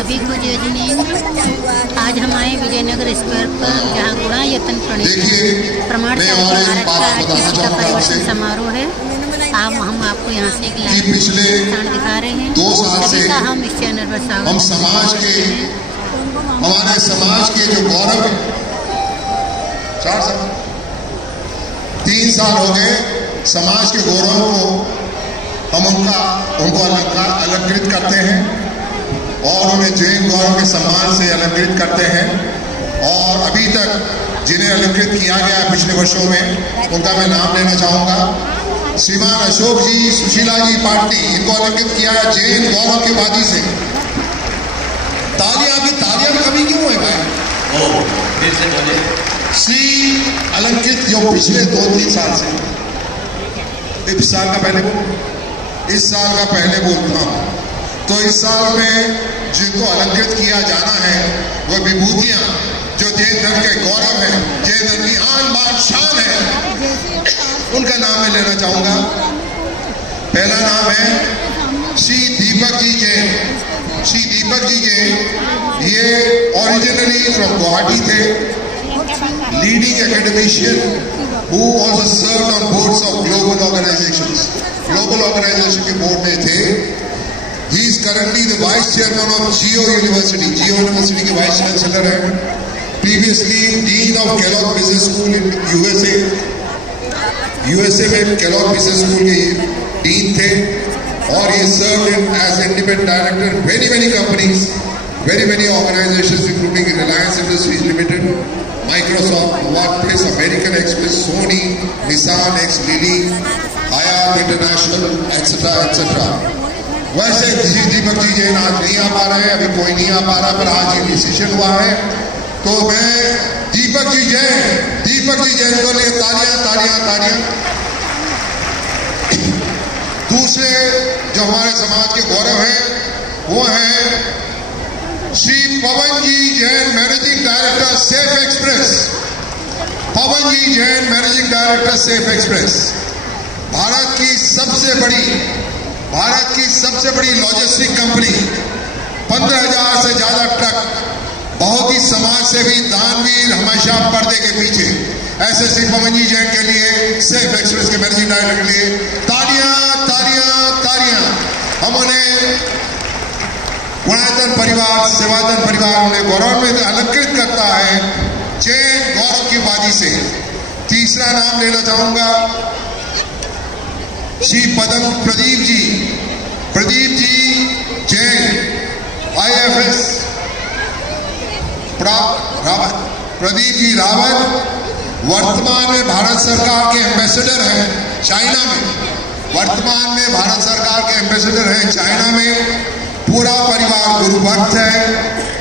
सभी को जय जिनेन्द्र। आज हम आए विजयनगर स्क्वायर पर, जहाँ गुणायतन प्रमाण का परिवर्तन समारोह है। हम आपको यहाँ से एक लाइव दिखा रहे हैं। 2 साल से हम इस चैनल पर हम समाज के, हमारे समाज के जो गौरव है, 4 साल 3 साल हो गए, समाज के गौरव को हम उनको अलंकृत करते हैं और उन्हें जैन गौरव के सम्मान से अलंकृत करते हैं। और अभी तक जिन्हें अलंकृत किया गया पिछले वर्षों में, उनका मैं नाम लेना चाहूँगा। श्रीमान अशोक जी, सुशीला जी पाटनी, इनको अलंकृत किया है जैन गौरव की उपाधि से। तालियां में कमी क्यों है भाई? श्री अलंकृत जो पिछले 2-3 साल से, इस साल का पहले बोलता हूँ, तो इस साल में जिनको अलंकृत किया जाना है वह विभूतियां जो जैन धर्म के गौरव है, जैन धर्म की आन बान शान है, उनका नाम मैं लेना चाहूंगा। पहला नाम है श्री दीपक जी जैन। श्री दीपक जी जैन ये ओरिजिनली फ्रॉम गुवाहाटी थे, leading academician who also served on boards of global organizations. Global organization के बोर्ड में थे। He is currently the vice chairman of Geo University. Geo University के वाइस चांसलर हैं। Previously dean of Kellogg Business School in USA में Kellogg Business School के dean थे और he served as independent director many companies, many organizations including Reliance Industries Limited, Microsoft, Workplace, American Express, Sony, Nissan, Lilly, Hayat International, etc. वैसे श्री दीपक जी जैन आज नहीं आ पा रहे हैं, अभी कोई नहीं आ पा रहा, पर आज ये डिसीजन हुआ है, तो मैं दीपक जी जैन को लिए तालियां। दूसरे जो हमारे समाज के गौरव हैं वो हैं Shri Pavan ji Jain, managing director safe express. Pavan ji Jain, managing director safe express, Bharat की सबसे बड़ी लॉजिस्टिक कंपनी, 15,000 से ज्यादा ट्रक, बहुत ही समाज सेवी, दानवीर, हमेशा पर्दे के पीछे। ऐसे श्री पवन जी जैन के लिए, सेफ एक्सप्रेस के मैनेजिंग डायरेक्टर के लिए तालियां। हम उन्हें गुणायतन परिवार, सेवादन परिवार उन्हें गौरव में अलंकृत करता है जैन गौरव की उपाधि से। तीसरा नाम लेना चाहूंगा श्री प्रदीप जी जैन, IFS प्रदीप जी रावत, वर्तमान में भारत सरकार के एम्बेसडर हैं चाइना में। चाइना में पूरा परिवार गुरु भक्त है,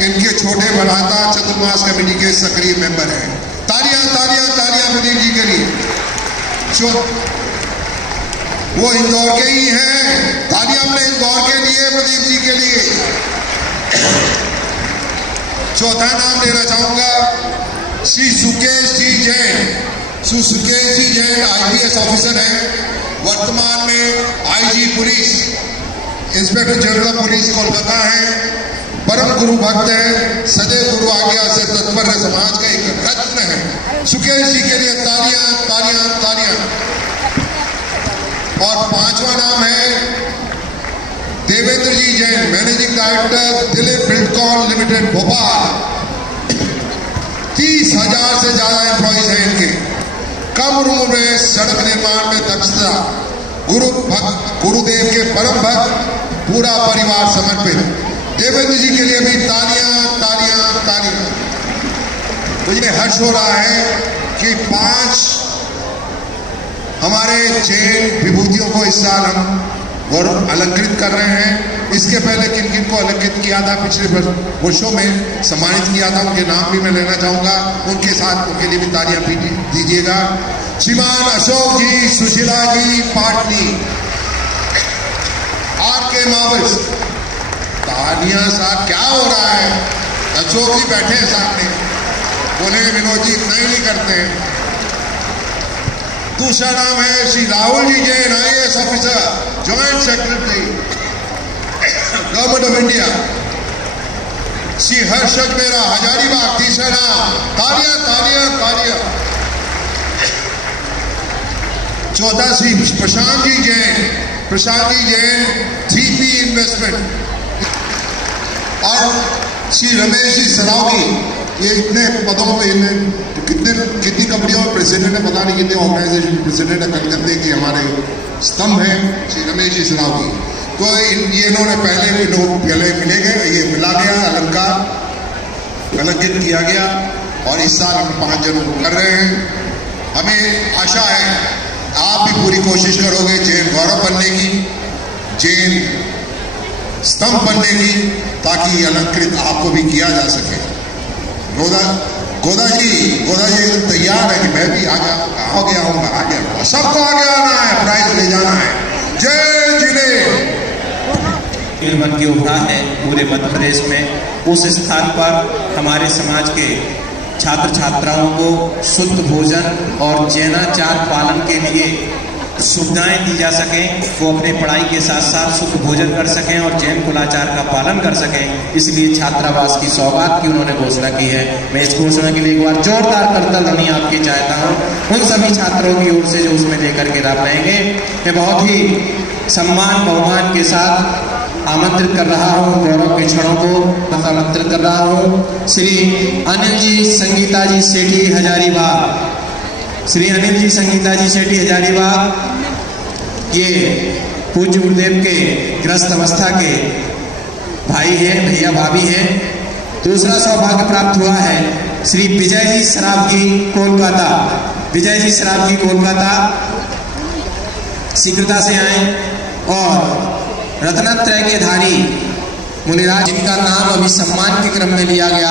इनके छोटे भ्राता चतुर्मास कमेटी के सक्रिय मेंबर हैं। तालियां प्रदीप जी के लिए। वो इंदौर के ही हैं, तालियां हमने इंदौर के लिए, प्रदीप जी के लिए। चौथा नाम लेना चाहूंगा श्री सुकेश जी जैन, IPS ऑफिसर हैं, वर्तमान में IG police, inspector general police Kolkata है, परम गुरु भक्त है, सदैव गुरु आज्ञा से तत्पर है, समाज का एक रत्न है। सुकेश जी के लिए तालियां। और 5वां नाम है Devendra ji Jain, managing director Dilip buildcon limited Bhopal. 30,000 से ज्यादा एम्प्लॉइज हैं इनके। कम उम्र में सड़क निर्माण में दक्षता, गुरुदेव के परम भक्त, पूरा परिवार समर्पित। देवेंद्र जी के लिए भी तालियां। मुझे हर्ष हो रहा है कि 5 हमारे जैन विभूतियों को इस साल हम अलंकृत कर रहे हैं। इसके पहले किन को अलंकृत किया था, पिछले वर्षों में सम्मानित किया था, उनके नाम भी मैं लेना चाहूंगा। उनके साथ उनके लिए भी तालियां दीजिएगा। श्रीमान अशोक जी, सुशीला जी पाटनी, RK मावस। तालियां साहब, क्या हो रहा है? अशोक जी बैठे हैं सामने, बोले विनोद जी इतना ही नहीं करते हैं। दूसरा नाम है Shri Rahul ji Jain, IAS officer, joint secretary, government of India. Shri Harshad मेरा हजारीबाग तीसरा नाम, तालियां तालियां तालियां। चौथा श्री प्रशांत जी जैन 3P इन्वेस्टमेंट। और श्री रमेश जी सरावगी, ये इतने पदों पे कितनी कंपनियों में प्रेसिडेंट है, पता नहीं कितने ऑर्गेनाइजेशन प्रेसिडेंट है, कलकत्ते के हमारे स्तंभ हैं श्री रमेश जी सरावगी। तो ये इन्होंने पहले मिले गए, ये मिला गया, अलंकृत किया गया और इस साल हम 5 जनों को कर रहे हैं। हमें आशा है आप भी पूरी कोशिश करोगे जैन गौरव बनने की, जैन स्तंभ बनने की, ताकि अलंकृत आपको भी किया जा सके। गोदा जी एकदम तैयार है कि मैं भी आगे आऊंगा, सबको आगे आना है, प्राइज ले जाना है। जय जिले बन के उठा है पूरे मध्य प्रदेश में। उस स्थान पर हमारे समाज के छात्र छात्राओं को शुद्ध भोजन और जैनाचार पालन के लिए सुविधाएं दी जा सकें, वो अपने पढ़ाई के साथ साथ शुद्ध भोजन कर सकें और जैन कुलाचार का पालन कर सकें। इसलिए छात्रावास की सौगात की उन्होंने घोषणा की है। मैं इस घोषणा के लिए एक बार जोरदार करतल ध्वनि आपकी चाहता हूँ उन सभी छात्रों की ओर से जो उसमें लेकर के रहेंगे। मैं बहुत ही सम्मान बहुमान के साथ आमंत्रित कर रहा हूँ गौरव के क्षणों को आमंत्रित कर रहा हूँ श्री अनिल जी संगीता जी सेठी हजारीबाग। श्री अनिल जी संगीता जी सेठी हजारीबाग ये पूज्य गुरुदेव के ग्रस्त अवस्था के भाई हैं, भैया भाभी हैं। दूसरा सौभाग्य प्राप्त हुआ है श्री विजय जी सरावगी कोलकाता। विजय जी सरावगी कोलकाता शीघ्रता से आए। और रत्नत्रय के धारी मुनिराज जिनका नाम अभी सम्मान के क्रम में लिया गया,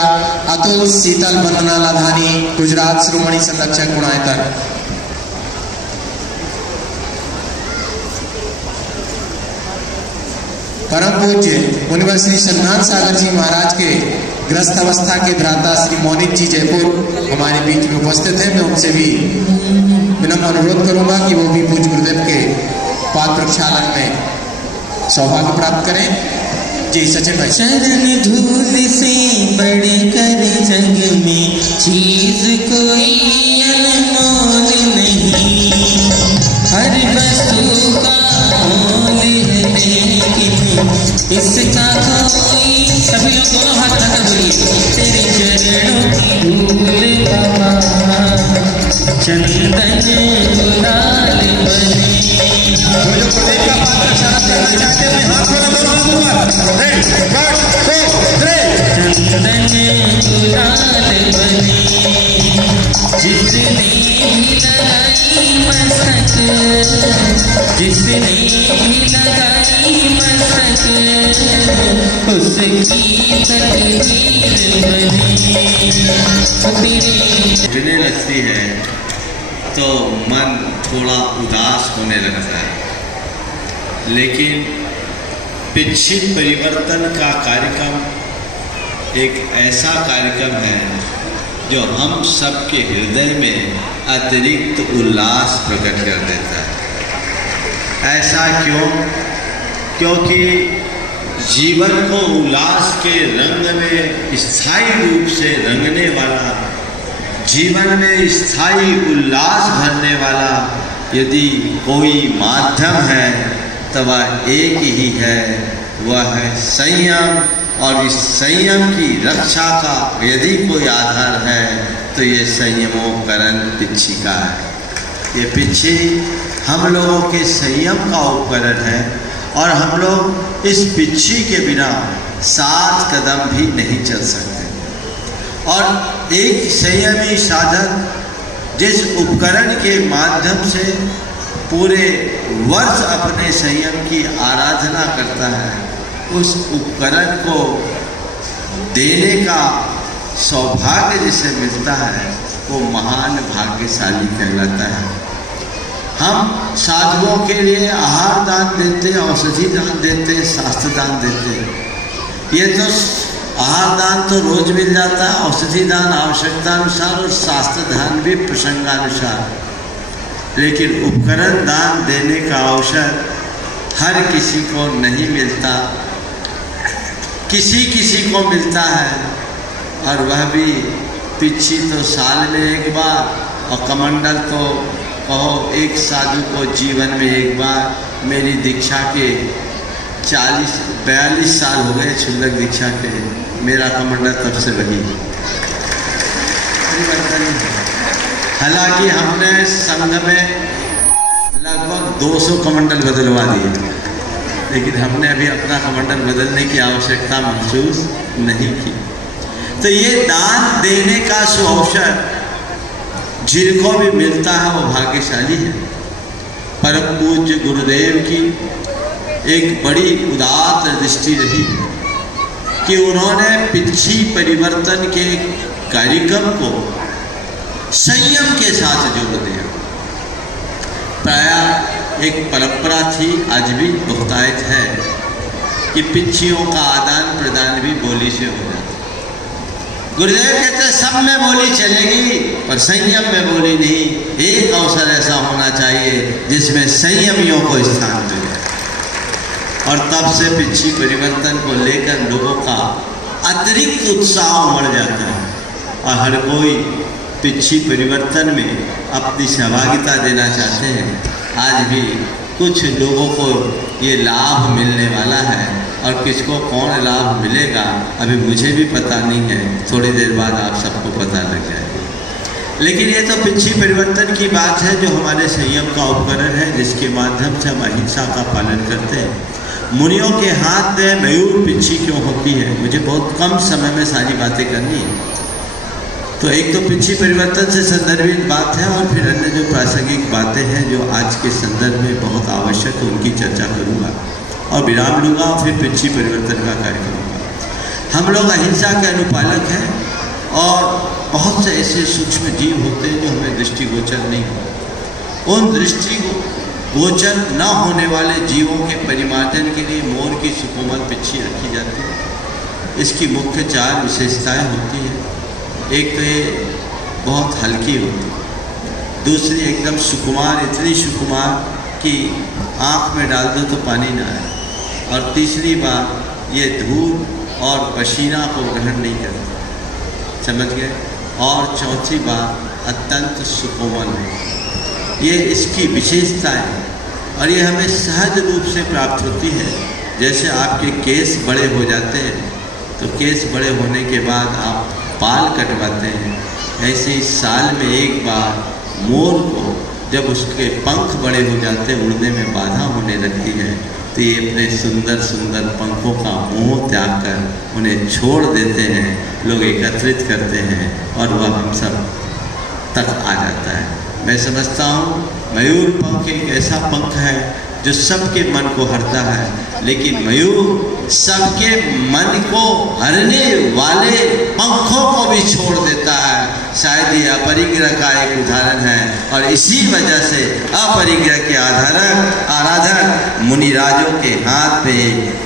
अतुल शीतल वंदना लाधानी, गुजरात श्रोमणी संरक्षक गुणायतन। परम पूज्य मुनिवर श्री सन्मान सागर जी महाराज के ग्रस्त अवस्था के भ्राता श्री मोनित जी जयपुर हमारे बीच में उपस्थित हैं। मैं उनसे भी विनम्र अनुरोध करूंगा कि वो भी पूज्य गुरुदेव के पाद प्रक्षालन में सौभाग्य प्राप्त करें। जी सचिन भाई। शरण धूल से बढ़कर जग में चीज कोई अनमोल नहीं, हर वस्तु का मोल है लेकिन इसका कोई। सभी लोग दोनों हाथ उठाकर बोलिए। तेरे चरणों की धूल बाबा चंदन गुलाल बने। चंदन गुलाल बने जिसने लगाई मस्तक, जिसने लगाई मस्तक उसकी तकदीर बने। गिरने लगती है तो मन थोड़ा उदास होने लगता है, लेकिन पिछी परिवर्तन का कार्यक्रम एक ऐसा कार्यक्रम है जो हम सबके हृदय में अतिरिक्त उल्लास प्रकट कर देता है। ऐसा क्यों? क्योंकि जीवन को उल्लास के रंग में स्थायी रूप से रंगने वाला, जीवन में स्थायी उल्लास भरने वाला यदि कोई माध्यम है तो वह एक ही है, वह है संयम। और इस संयम की रक्षा का यदि कोई आधार है तो ये संयमोपकरण पिच्छी का है। ये पिच्छी हम लोगों के संयम का उपकरण है और हम लोग इस पिच्छी के बिना 7 कदम भी नहीं चल सकते। और एक संयमी साधक जिस उपकरण के माध्यम से पूरे वर्ष अपने संयम की आराधना करता है, उस उपकरण को देने का सौभाग्य जिसे मिलता है वो महान भाग्यशाली कहलाता है। हम साधुओं के लिए आहार दान देते, औषधि दान देते, शास्त्र दान देते। ये तो आहार दान तो रोज मिल जाता है, औषधि दान आवश्यकता अनुसार और शास्त्र दान भी प्रसंगानुसार। लेकिन उपकरण दान देने का अवसर हर किसी को नहीं मिलता। किसी किसी को मिलता है, और वह भी पिच्छी तो साल में एक बार, और कमंडल तो कहो एक साधु को जीवन में एक बार। मेरी दीक्षा के 42 साल हो गए, क्षुल्लक दीक्षा के, मेरा कमंडल तब से वही। हालांकि हमने संघ में लगभग 200 कमंडल बदलवा दिए, लेकिन हमने अभी अपना कमंडल बदलने की आवश्यकता महसूस नहीं की। तो ये दान देने का सुअवसर जिनको भी मिलता है वो भाग्यशाली है। परम पूज्य गुरुदेव की एक बड़ी उदार दृष्टि रही कि उन्होंने पिच्छी परिवर्तन के कार्यक्रम को संयम के साथ जोड़ दिया। प्रायः एक परंपरा थी, आज भी बहुतायत है, कि पिच्छियों का आदान प्रदान भी बोली से हो जाता। गुरुदेव कहते सब में बोली चलेगी पर संयम में बोली नहीं। एक अवसर ऐसा होना चाहिए जिसमें संयमियों को स्थान मिले। और तब से पिच्छी परिवर्तन को लेकर लोगों का अतिरिक्त उत्साह उमड़ जाता है, और हर कोई पिच्छी परिवर्तन में अपनी सहभागिता देना चाहते हैं। आज भी कुछ लोगों को ये लाभ मिलने वाला है, और किसको कौन लाभ मिलेगा अभी मुझे भी पता नहीं है, थोड़ी देर बाद आप सबको पता लग जाएगा। लेकिन ये तो पिच्छी परिवर्तन की बात है जो हमारे संयम का उपकरण है, जिसके माध्यम से हम अहिंसा का पालन करते हैं। मुनियों के हाथ में मयूर पिच्छी क्यों होती है, मुझे बहुत कम समय में सारी बातें करनी है। तो एक तो पिच्छी परिवर्तन से संदर्भित बात है, और फिर अन्य जो प्रासंगिक बातें हैं जो आज के संदर्भ में बहुत आवश्यक है उनकी चर्चा करूँगा, और विराम लूँगा, और फिर पिच्छी परिवर्तन का कार्य करूँगा। हम लोग अहिंसा के अनुपालक हैं, और बहुत से ऐसे सूक्ष्म जीव होते हैं जो हमें दृष्टिगोचर नहीं होते। उन दृष्टिगोचर न होने वाले जीवों के परिमार्जन के लिए मोर की सुकोमल पिच्छी रखी जाती है। इसकी मुख्य 4 विशेषताएं होती हैं। एक तो ये बहुत हल्की होती है, दूसरी एकदम सुकुमार, इतनी सुकुमार कि आँख में डाल दो तो पानी ना आए, और तीसरी बात ये धूल और पसीना को ग्रहण नहीं करती, समझ गए। और चौथी बात अत्यंत सुकोमल है। ये इसकी विशेषता है, और ये हमें सहज रूप से प्राप्त होती है। जैसे आपके केस बड़े हो जाते हैं तो केस बड़े होने के बाद आप बाल कटवाते हैं, ऐसे ही साल में एक बार मोर को जब उसके पंख बड़े हो जाते हैं, उड़ने में बाधा होने लगती है, तो ये अपने सुंदर सुंदर पंखों का मोह त्याग कर उन्हें छोड़ देते हैं। लोग एकत्रित करते हैं और वह हम सब तक आ जाता है। मैं समझता हूँ मयूर पंख एक ऐसा पंख है जो सबके मन को हरता है, लेकिन मयूर सबके मन को हरने वाले पंखों को भी छोड़ देता है। शायद ये अपरिग्रह का एक उदाहरण है, और इसी वजह से अपरिग्रह के आराधक मुनिराजों के हाथ पे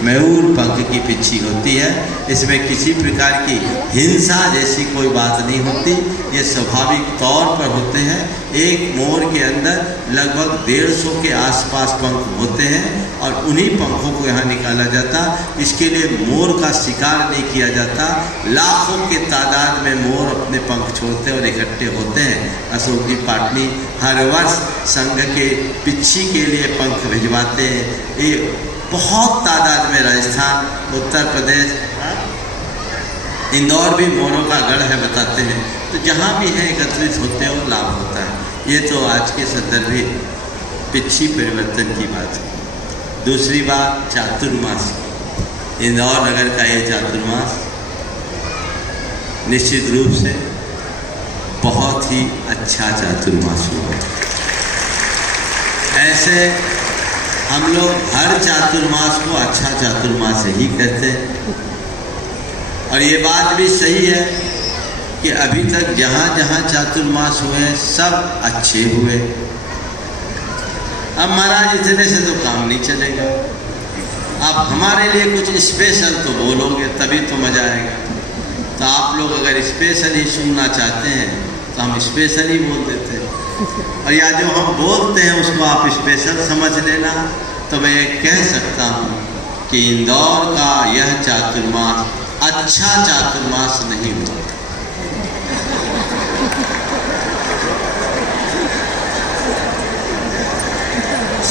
मयूर पंख की पिच्छी होती है। इसमें किसी प्रकार की हिंसा जैसी कोई बात नहीं होती, ये स्वाभाविक तौर पर होते हैं। एक मोर के अंदर लगभग 150 के आसपास पंख होते हैं, और उन्हीं पंखों को यहाँ निकाला जाता। इसके लिए मोर का शिकार नहीं किया जाता। लाखों के तादाद में मोर अपने पंख छोड़ते और इकट्ठे होते हैं। अशोक जी पाटनी हर वर्ष संघ के पिच्छी के लिए पंख भिजवाते हैं। ये बहुत तादाद में राजस्थान, उत्तर प्रदेश, इंदौर भी मोरों का गढ़ है बताते हैं। तो जहाँ भी है एकत्रित होते हैं और लाभ होता है। ये तो आज के संदर्भ में पिच्छी परिवर्तन की बात है। दूसरी बात चातुर्मास, इंदौर नगर का ये चातुर्मास निश्चित रूप से बहुत ही अच्छा चातुर्मास हुआ। ऐसे हम लोग हर चातुर्मास को अच्छा चातुर्मास ही कहते हैं, और ये बात भी सही है कि अभी तक जहाँ जहाँ चातुर्मास हुए हैं सब अच्छे हुए। अब महाराज इतने से तो काम नहीं चलेगा, आप हमारे लिए कुछ स्पेशल तो बोलोगे तभी तो मज़ा आएगा। तो आप लोग अगर स्पेशल ही सुनना चाहते हैं तो हम स्पेशल ही बोल देते हैं, और या जो हम बोलते हैं उसको आप स्पेशल समझ लेना। तो मैं ये कह सकता हूँ कि इंदौर का यह चातुर्मास अच्छा चातुर्मास नहीं हुआ।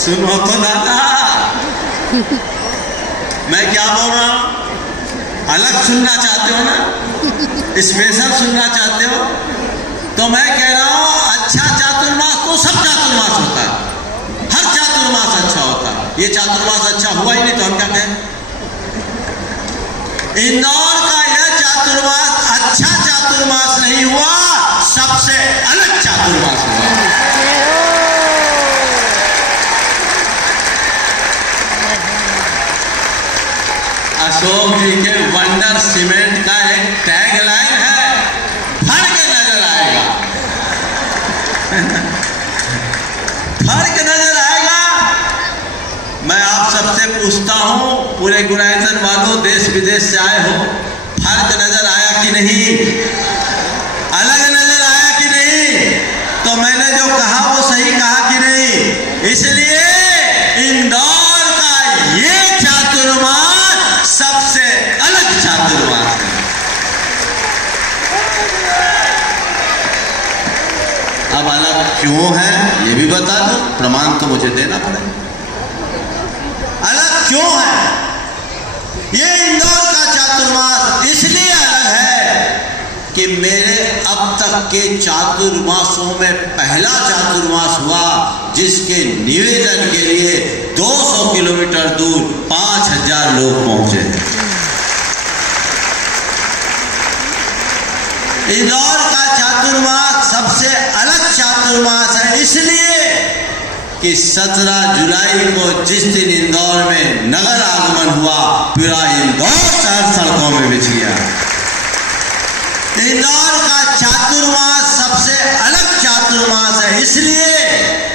सुनो तो दादा, मैं क्या बोल रहा हूं? अलग सुनना चाहते हो ना, स्पेशल सुनना चाहते हो, तो मैं कह रहा हूं अच्छा चातुर्मास तो सब चातुर्मास होता है, हर चातुर्मास अच्छा होता है। ये चातुर्मास अच्छा हुआ ही नहीं तो हम क्या कहें? इंदौर का यह चातुर्मास अच्छा चातुर्मास नहीं हुआ, सबसे अलग चातुर्मास हुआ। अशोक जी के वंडर सीमेंट का एक टैग लाइन है, फर्क नजर आएगा। फर्क नजर आएगा। मैं आप सबसे पूछता हूं, पूरे गुनाइजन वालों, देश विदेश से आए हो, फर्क नजर आया कि नहीं? अलग नजर आया कि नहीं? तो मैंने जो कहा वो सही कहा कि नहीं? इसलिए इंदौर का ये चातुर्मास सबसे अलग चातुर्मास है। अब अलग क्यों है ये भी बता दो, प्रमाण तो मुझे देना पड़ेगा। अलग क्यों है? ये इंदौर का चातुर्मास इसलिए अलग है कि मेरे अब तक के चातुर्मासों में पहला चातुर्मास हुआ जिसके निवेदन के लिए 200 किलोमीटर दूर 5000 लोग पहुंचे। इंदौर का चातुर्मास सबसे अलग चातुर्मास है इसलिए कि 17 जुलाई को जिस दिन इंदौर में नगर आगमन हुआ, पूरा इंदौर शहर सड़कों में बिछ गया। इंदौर का चातुर्मास सबसे अलग चातुर्मास है इसलिए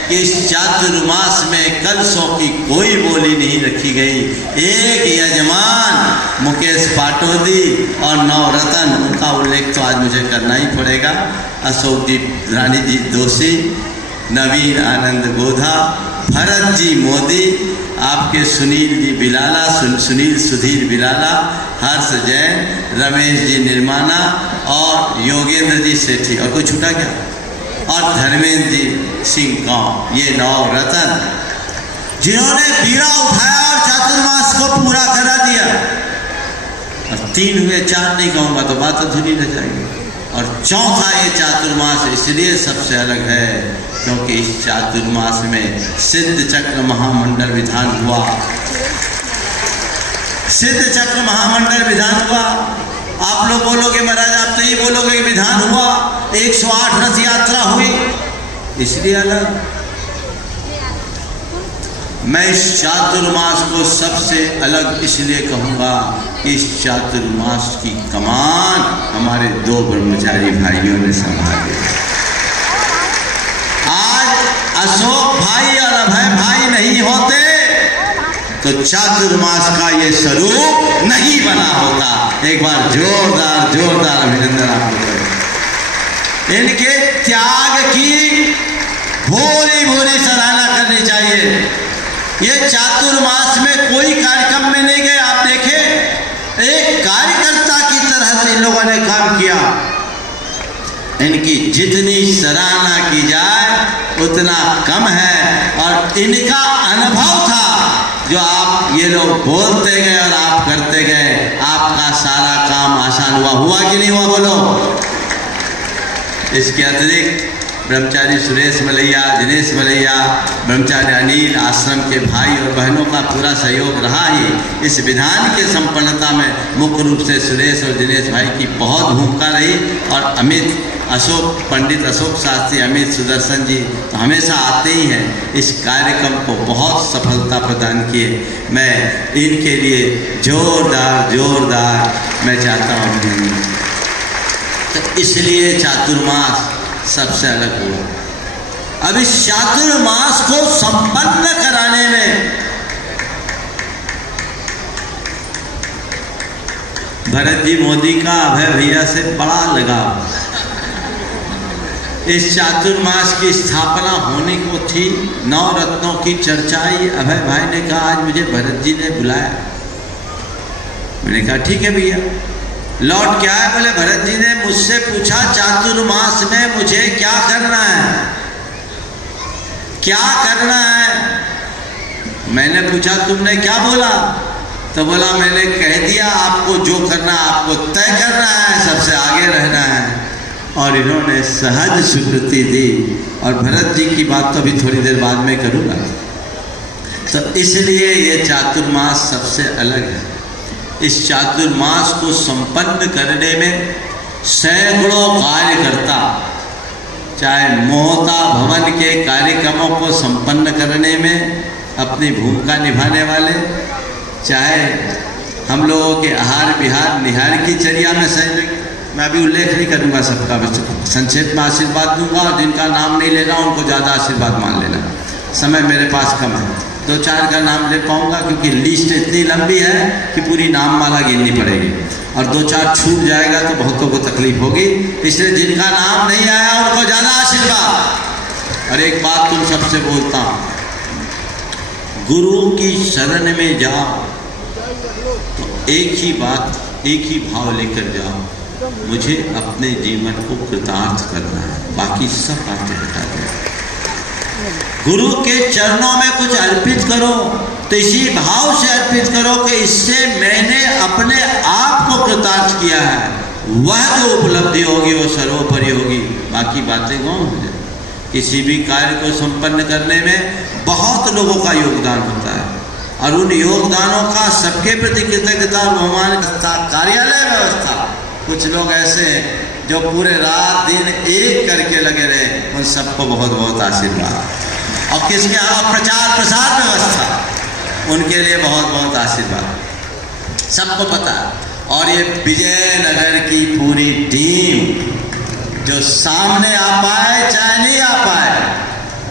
कि इस चातुर्मास में कलशों की कोई बोली नहीं रखी गई। एक यजमान मुकेश पाटोदी और नवरत्न, उनका उल्लेख तो आज मुझे करना ही पड़ेगा, अशोक जी रानी जी दोषी, नवीन आनंद गोधा, भरत जी मोदी, आपके सुनील जी बिलाला, सुनील सुधीर बिलाला, हर्ष जैन, रमेश जी निर्माना और योगेंद्र जी सेठी, और कोई छूटा क्या? और धर्मेंद्र जी सिंह गांव, ये नवरत्न जिन्होंने बीड़ा उठाया और चातुर्मास को पूरा करा दिया। और 3 हुए, 4 नहीं कहूँगा तो बात अधूरी रह जाएगी। और चौथा ये चातुर्मास इसलिए सबसे अलग है क्योंकि इस चातुर्मास में सिद्ध चक्र महामंडल विधान हुआ। सिद्ध चक्र महामंडल विधान हुआ। आप लोग बोलोगे महाराज, आप तो ये बोलोगे कि विधान हुआ, 108 रथ यात्रा हुई, इसलिए अलग। मैं इस चातुर्मास को सबसे अलग इसलिए कहूँगा कि इस चातुर्मास की कमान हमारे 2 ब्रह्मचारी भाइयों ने संभाली। आज अशोक भाई और अभय भाई नहीं होते तो चातुर्मास का ये स्वरूप नहीं बना होता। एक बार जोरदार अभिनंदन आप लोगों को। इनके त्याग की भूरी सराहना करनी चाहिए। ये चातुर्मास में कोई कार्यक्रम में नहीं गए, आप देखें एक कार्यकर्ता की तरह से इन लोगों ने काम किया। इनकी जितनी सराहना की जाए उतना कम है। और इनका अनुभव था जो आप ये लोग बोलते गए और आप करते गए, आपका सारा काम आसान हुआ कि नहीं हुआ बोलो? इसके अतिरिक्त ब्रह्मचारी सुरेश मलैया, दिनेश मलैया, ब्रह्मचारी अनिल, आश्रम के भाई और बहनों का पूरा सहयोग रहा ही। इस विधान के संपन्नता में मुख्य रूप से सुरेश और दिनेश भाई की बहुत भूमिका रही। और अमित, अशोक, पंडित अशोक शास्त्री, अमित, सुदर्शन जी तो हमेशा आते ही हैं, इस कार्यक्रम को बहुत सफलता प्रदान किए। मैं इनके लिए जोरदार मैं चाहता हूँ। तो इसलिए चातुर्मास सबसे अलग हुआ। अब इस चातुर्मास को संपन्न कराने में भरत जी मोदी का अभय भैया से बड़ा लगाव। इस चातुर्मास की स्थापना होने को थी, 9 रत्नों की चर्चा आई। अभय भाई ने कहा आज मुझे भरत जी ने बुलाया, मैंने कहा ठीक है भैया। लौट क्या है, बोले भरत जी ने मुझसे पूछा चातुर्मास में मुझे क्या करना है, क्या करना है। मैंने पूछा तुमने क्या बोला, तो बोला मैंने कह दिया आपको जो करना आपको तय करना है, सबसे आगे रहना है। और इन्होंने सहज स्वीकृति दी। और भरत जी की बात तो अभी थोड़ी देर बाद में करूँगा। तो इसलिए ये चातुर्मास सबसे अलग है। इस चातुर्मास को संपन्न करने में सैकड़ों कार्यकर्ता, चाहे मोहता भवन के कार्यक्रमों को संपन्न करने में अपनी भूमिका निभाने वाले, चाहे हम लोगों के आहार विहार निहार की चर्या में सहयोग, मैं अभी उल्लेख नहीं करूंगा सबका, संक्षेप में आशीर्वाद दूंगा और जिनका नाम नहीं लेना उनको ज़्यादा आशीर्वाद मान लेना। समय मेरे पास कम है, 2-4 का नाम ले पाऊंगा क्योंकि लिस्ट इतनी लंबी है कि पूरी नाम माला गिननी पड़ेगी और 2-4 छूट जाएगा तो बहुतों को तकलीफ होगी। इसलिए जिनका नाम नहीं आया उनको ज़्यादा आशीर्वाद। और एक बात तुम सबसे बोलता हूँ, गुरु की शरण में जाओ तो एक ही बात, एक ही भाव लेकर जाओ, मुझे अपने जीवन को कृतार्थ करना है, बाकी सब बातें हटा दो। गुरु के चरणों में कुछ अर्पित करो तो इसी भाव से अर्पित करो कि इससे मैंने अपने आप को कृतार्थ किया है, वह जो उपलब्धि होगी वो सर्वोपरि होगी, बाकी बातें गौण हो जाए। किसी भी कार्य को संपन्न करने में बहुत लोगों का योगदान होता है और उन योगदानों का सबके प्रति कृतज्ञता और बहुमान करता। कार्यालय व्यवस्था, कुछ लोग ऐसे हैं जो पूरे रात दिन एक करके लगे रहे, उन सबको बहुत बहुत आशीर्वाद। और किसके यहाँ प्रचार प्रसार व्यवस्था, उनके लिए बहुत बहुत आशीर्वाद, सबको पता है। और ये विजयनगर की पूरी टीम जो सामने आ पाए चाहे नहीं आ पाए,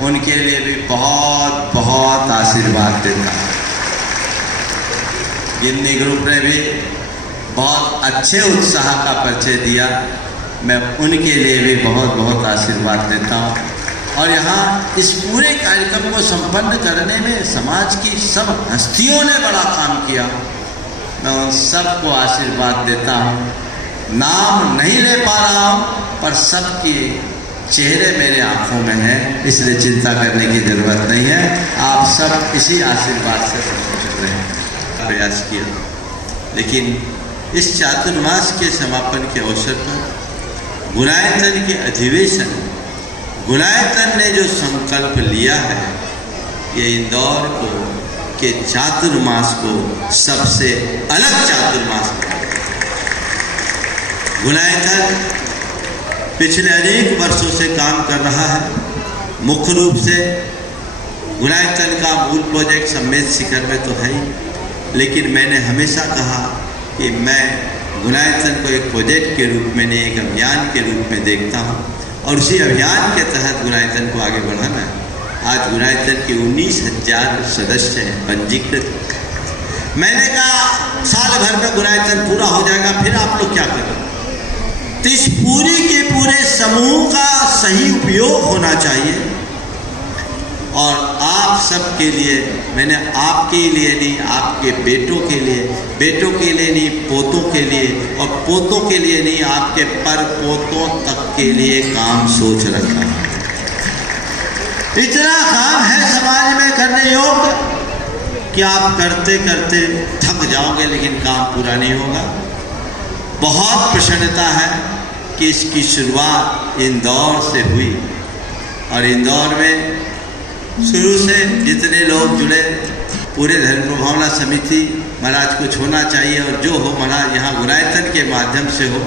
उनके लिए भी बहुत बहुत आशीर्वाद देता है। गिन्नी ग्रुप ने भी बहुत अच्छे उत्साह का परिचय दिया, मैं उनके लिए भी बहुत बहुत आशीर्वाद देता हूँ। और यहाँ इस पूरे कार्यक्रम को संपन्न करने में समाज की सब हस्तियों ने बड़ा काम किया, मैं उन सबको आशीर्वाद देता हूँ। नाम नहीं ले पा रहा हूँ पर सबके चेहरे मेरे आंखों में हैं, इसलिए चिंता करने की जरूरत नहीं है। आप सब इसी आशीर्वाद से संतुष्ट रहें, प्रयास किया। लेकिन इस चातुर्मास के समापन के अवसर पर गुणायतन के अधिवेशन, गुणायतन ने जो संकल्प लिया है, ये इंदौर को के चातुर्मास को सबसे अलग चातुर्मास बनाया। गुणायतन पिछले अनेक वर्षों से काम कर रहा है। मुख्य रूप से गुणायतन का मूल प्रोजेक्ट सम्मेद शिखर में तो है ही, लेकिन मैंने हमेशा कहा कि मैं गुणायतन को एक प्रोजेक्ट के रूप में नहीं, एक अभियान के रूप में देखता हूँ और उसी अभियान के तहत गुणायतन को आगे बढ़ाना है। आज गुणायतन के 19,000 सदस्य हैं पंजीकृत। मैंने कहा साल भर में गुणायतन पूरा हो जाएगा, फिर आप लोग क्या करें? तो इस पूरी के पूरे समूह का सही उपयोग होना चाहिए। और आप सबके लिए, मैंने आपके लिए नहीं, आपके बेटों के लिए, बेटों के लिए नहीं, पोतों के लिए, और पोतों के लिए नहीं, आपके पर पोतों तक के लिए काम सोच रखा है। इतना काम है समाज में करने योग्य कि आप करते करते थक जाओगे, लेकिन काम पूरा नहीं होगा। बहुत प्रसन्नता है कि इसकी शुरुआत इंदौर से हुई और इंदौर में शुरू से जितने लोग जुड़े, पूरे धर्म प्रभावना समिति महाराज कुछ होना चाहिए और जो हो महाराज यहाँ गुणायतन के माध्यम से हो।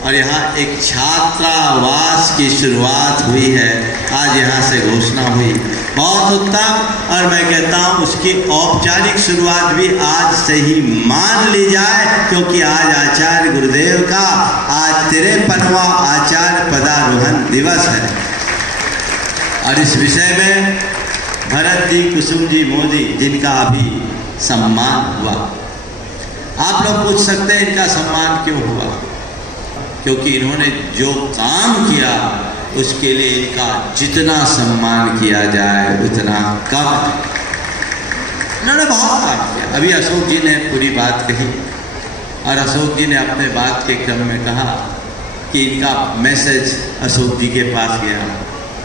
और यहाँ एक छात्रावास की शुरुआत हुई है, आज यहाँ से घोषणा हुई, बहुत उत्तम। और मैं कहता हूँ उसकी औपचारिक शुरुआत भी आज से ही मान ली जाए, क्योंकि आज आचार्य गुरुदेव का आज 53वां आचार्य पदारोहण दिवस है। और इस विषय में भरत जी, कुसुम जी, मोदी, जिनका अभी सम्मान हुआ, आप लोग पूछ सकते हैं इनका सम्मान क्यों हुआ? क्योंकि इन्होंने जो काम किया उसके लिए इनका जितना सम्मान किया जाए उतना कम है। इन्होंने बहुत काम किया। अभी अशोक जी ने पूरी बात कही और अशोक जी ने अपने बात के क्रम में कहा कि इनका मैसेज अशोक जी के पास गया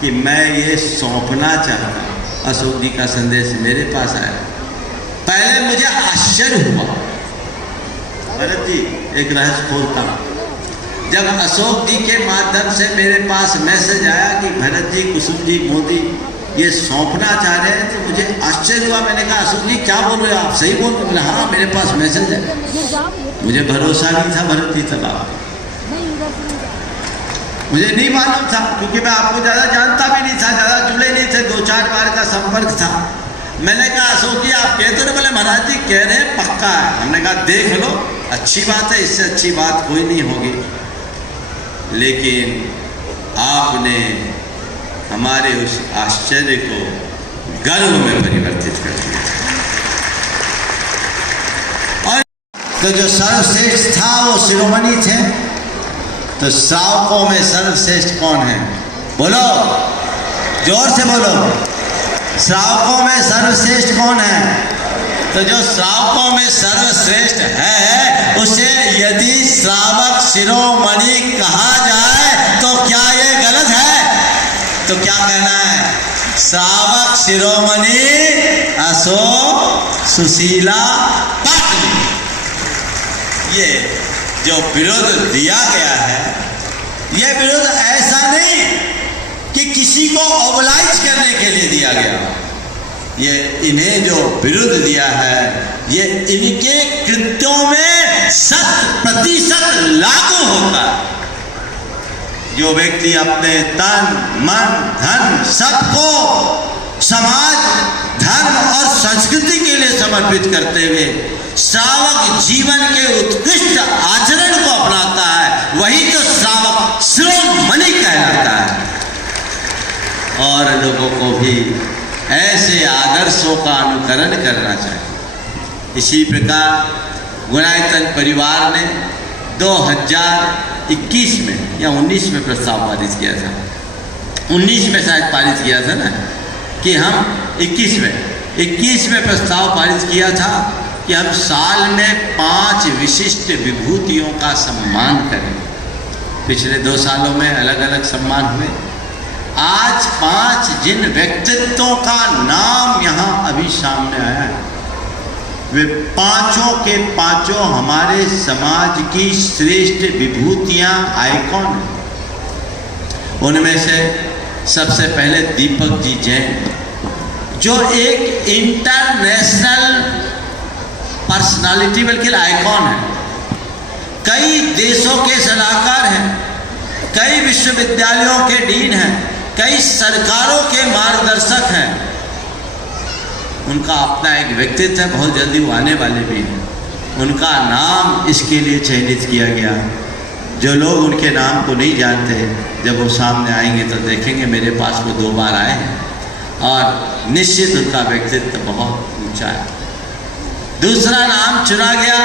कि मैं ये सौंपना चाहता हूँ। अशोक जी का संदेश मेरे पास आया। पहले मुझे आश्चर्य हुआ, भरत जी एक रहस्य खोलता हूँ। जब अशोक जी के माध्यम से मेरे पास मैसेज आया कि भरत जी, कुसुम जी, मोदी ये सौंपना चाह रहे हैं, तो मुझे आश्चर्य हुआ। मैंने कहा अशोक जी क्या बोल रहे हो आप, सही बोल रहे हो? बोले हाँ मेरे पास मैसेज है। मुझे भरोसा नहीं था भरत जी तब आप, मुझे नहीं मालूम था, क्योंकि मैं आपको ज़्यादा जानता भी नहीं था, ज़्यादा जुड़े नहीं थे, 2-4 बार का संपर्क था। मैंने कहा अशोक जी आप कहते हो? बोले महाराज जी कह रहे हैं पक्का है। हमने कहा देख लो, अच्छी बात है, इससे अच्छी बात कोई नहीं होगी। लेकिन आपने हमारे उस आश्चर्य को गर्व में परिवर्तित कर दिया। और तो जो सर्वश्रेष्ठ था वो शिरोमणि थे, तो श्रावकों में सर्वश्रेष्ठ कौन है? बोलो, जोर से बोलो, श्रावकों में सर्वश्रेष्ठ कौन है? तो जो श्रावकों में सर्वश्रेष्ठ है उसे यदि श्रावक शिरोमणि कहा जाए तो क्या ये गलत है? तो क्या कहना है? श्रावक शिरोमणि अशोक सुशीला पाटली। ये जो विरोध दिया गया है, ये विरोध ऐसा नहीं कि किसी को ओबलाइज करने के लिए दिया गया। ये इन्हें जो विरोध दिया है, ये इनके कृत्यों में 100% लागू होता है। जो व्यक्ति अपने तन, मन, धन सबको समाज, धर्म और संस्कृति के लिए समर्पित करते हुए श्रावक जीवन के उत्कृष्ट आचरण को अपनाता है, वही तो श्रावक शिरोमणि कहलाता है। और लोगों को भी ऐसे आदर्शों का अनुकरण करना चाहिए। इसी प्रकार गुणायतन परिवार ने 2021 में या 19 में प्रस्ताव पारित किया था, 19 में शायद पारित किया था ना, कि हम 21 में प्रस्ताव पारित किया था कि हम साल में 5 विशिष्ट विभूतियों का सम्मान करें। पिछले 2 सालों में अलग अलग सम्मान हुए। आज 5 जिन व्यक्तित्वों का नाम यहाँ अभी सामने आया है, वे पांचों के पांचों हमारे समाज की श्रेष्ठ विभूतियाँ, आइकॉन हैं। उनमें से सबसे पहले दीपक जी जैन, जो एक इंटरनेशनल पर्सनालिटी बल्कि आइकॉन है। कई देशों के सलाहकार हैं, कई विश्वविद्यालयों के डीन हैं, कई सरकारों के मार्गदर्शक हैं। उनका अपना एक व्यक्तित्व है, बहुत जल्दी वो आने वाले भी हैं। उनका नाम इसके लिए चयनित किया गया। जो लोग उनके नाम को नहीं जानते, जब वो सामने आएंगे तो देखेंगे मेरे पास वो 2 बार आए हैं, और निश्चित उनका व्यक्तित्व बहुत ऊंचा है। दूसरा नाम चुना गया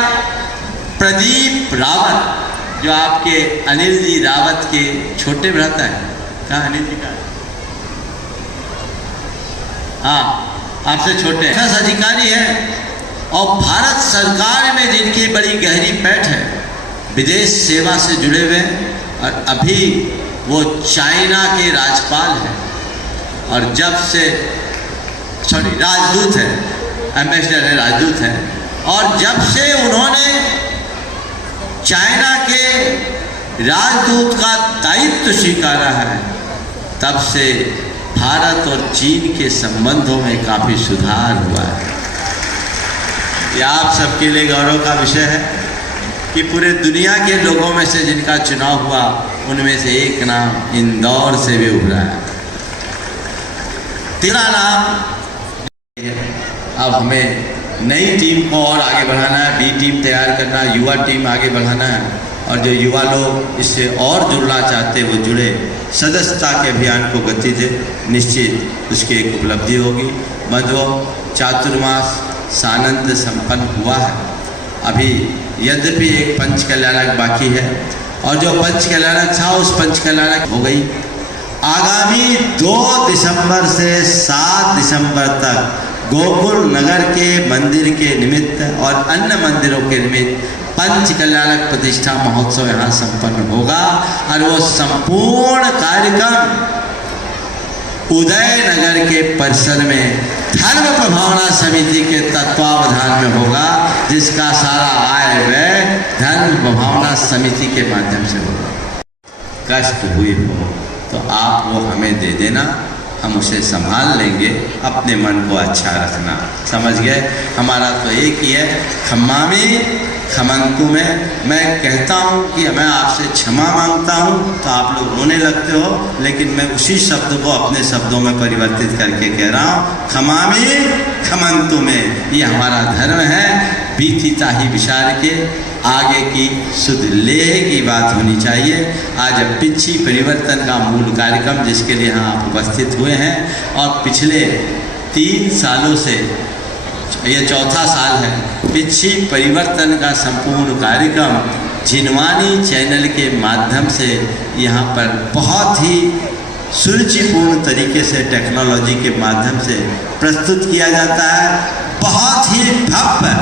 प्रदीप रावत, जो आपके अनिल जी रावत के छोटे भ्राता हैं। कहाँ अनिल जी का? हाँ, आपसे छोटे हैं, अधिकारी हैं, और भारत सरकार में जिनकी बड़ी गहरी पैठ है, विदेश सेवा से जुड़े हुए हैं, और अभी वो चाइना के राज्यपाल हैं, और जब से राजदूत हैं, एम्बेसडर है, राजदूत हैं, और जब से उन्होंने चाइना के राजदूत का दायित्व स्वीकारा है, तब से भारत और चीन के संबंधों में काफ़ी सुधार हुआ है। यह आप सबके लिए गौरव का विषय है कि पूरे दुनिया के लोगों में से जिनका चुनाव हुआ, उनमें से एक नाम इंदौर से भी उभरा है। तीसरा नाम, अब हमें नई टीम को और आगे बढ़ाना है, बी टीम तैयार करना, युवा टीम आगे बढ़ाना है, और जो युवा लोग इससे और जुड़ना चाहते वो जुड़े, सदस्यता के अभियान को गति दे, निश्चित उसकी एक उपलब्धि होगी। मध्व चातुर्मास सानंद संपन्न हुआ है। अभी यद्यपि एक पंच कल्याणक बाकी है, और जो पंच कल्याणक था उस पंच कल्याणक हो गई। आगामी 2 दिसंबर से 7 दिसंबर तक गोकुल नगर के मंदिर के निमित्त और अन्य मंदिरों के निमित्त पंच कल्याणक प्रतिष्ठा महोत्सव यहाँ संपन्न होगा और वो संपूर्ण कार्यक्रम उदयनगर के परिसर में धर्म प्रभावना समिति के तत्वावधान में होगा, जिसका सारा आय व्यय धर्म प्रभावना समिति के माध्यम से होगा। कष्ट हुई हो तो आप वो हमें दे देना, हम उसे संभाल लेंगे। अपने मन को अच्छा रखना, समझ गए? हमारा तो एक ही है, खम्मामी खमंतु में। मैं कहता हूँ कि मैं आपसे क्षमा मांगता हूँ तो आप लोग रोने लगते हो, लेकिन मैं उसी शब्द को अपने शब्दों में परिवर्तित करके कह रहा हूँ, खमामी खमंतु में। ये हमारा धर्म है। बीती ताही विचार के आगे की शुद्ध लेह की बात होनी चाहिए। आज पिछी परिवर्तन का मूल कार्यक्रम जिसके लिए यहाँ आप उपस्थित हुए हैं, और पिछले 3 सालों से ये चौथा साल है, पिछी परिवर्तन का संपूर्ण कार्यक्रम जिनवानी चैनल के माध्यम से यहाँ पर बहुत ही सुरुचिपूर्ण तरीके से टेक्नोलॉजी के माध्यम से प्रस्तुत किया जाता है। बहुत ही भव्य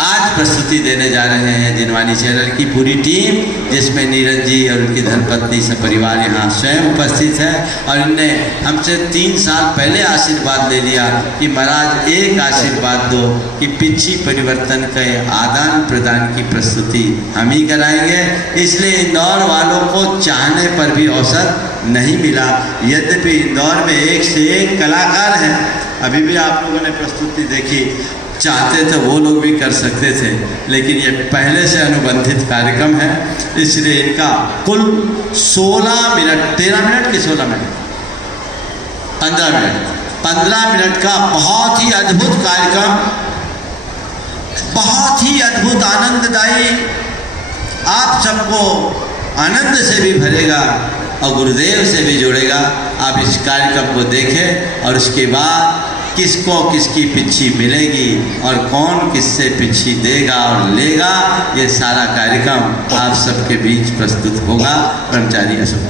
आज प्रस्तुति देने जा रहे हैं जिनवानी चैनल की पूरी टीम, जिसमें नीरज जी और उनकी धर्मपत्नी सब परिवार यहाँ स्वयं उपस्थित है। और इनने हमसे 3 साल पहले आशीर्वाद ले लिया कि महाराज एक आशीर्वाद दो कि पिछी परिवर्तन के आदान प्रदान की प्रस्तुति हम ही कराएंगे। इसलिए इंदौर वालों को चाहने पर भी अवसर नहीं मिला। यद्यपि इंदौर में एक से एक कलाकार हैं, अभी भी आप लोगों ने प्रस्तुति देखी, चाहते थे वो लोग भी कर सकते थे, लेकिन ये पहले से अनुबंधित कार्यक्रम है, इसलिए इनका कुल 16 मिनट 13 मिनट की 16 मिनट 15 मिनट का बहुत ही अद्भुत कार्यक्रम, बहुत ही अद्भुत आनंददायी, आप सबको आनंद से भी भरेगा और गुरुदेव से भी जोड़ेगा। आप इस कार्यक्रम को देखें और उसके बाद किसको किसकी पिच्छी मिलेगी और कौन किससे पिच्छी देगा और लेगा, ये सारा कार्यक्रम आप सबके बीच प्रस्तुत होगा। ब्रह्मचारी अशोक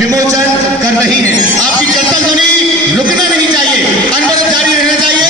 विमोचन कर रही है। आपकी कर्तव्य ध्वनि रुकना नहीं चाहिए, अनवरत जारी रहना चाहिए।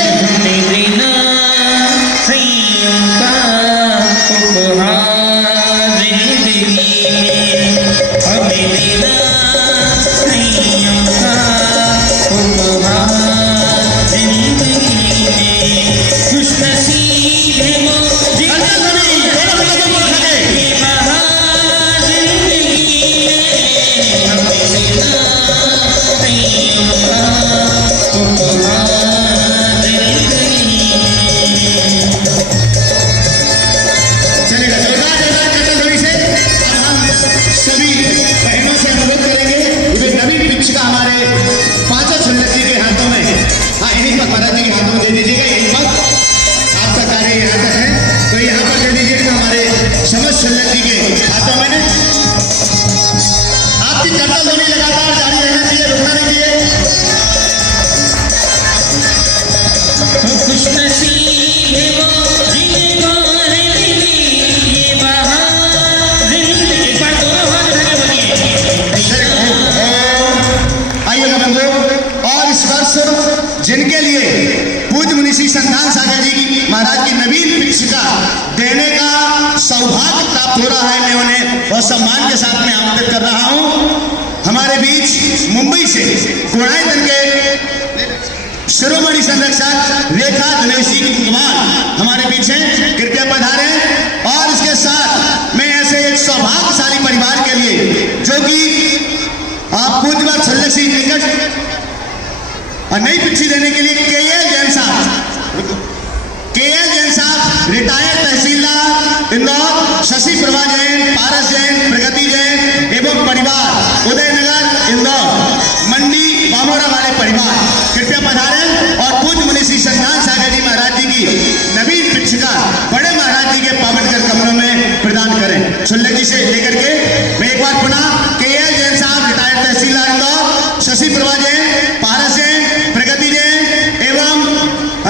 जिनके लिए पूज्य मुनि श्री संतान सागर जी की महाराज की नवीन पिछका देने का सौभाग्य प्राप्त हो रहा है, मैं उन्हें बहुत सम्मान के साथ में आमंत्रित कर रहा हूं। हमारे बीच मुंबई से गुणायतन के शिरोमणि संरक्षक रेखा धनेशी कुमार हमारे बीच हैं, कृपया पधारें। और इसके साथ मैं ऐसे एक सौभाग्यशाली परिवार के लिए जो कि आप पूज्यवत छल्लक सिंह निकट और नई पिच्छी देने के लिए केएल जैन साहब रिटायर्ड तहसीलदार इंदौर, शशि प्रभा जैन, पारस जैन, प्रगति जैन एवं परिवार उदयनगर इंदौर मंडी बामोरा वाले परिवार कृपया पधारें और पूज्य मुनि श्री संतान सागर जी महाराज जी की नवीन पिच्छका बड़े महाराज जी के पावनकर कमरों में प्रदान करें। छुल्लक जी से लेकर के मैं एक बार पुनः केएल जैन साहब रिटायर्ड तहसीलदार इंदौर, शशि प्रभा जैन, पारस जैन, प्रगति जैन एवं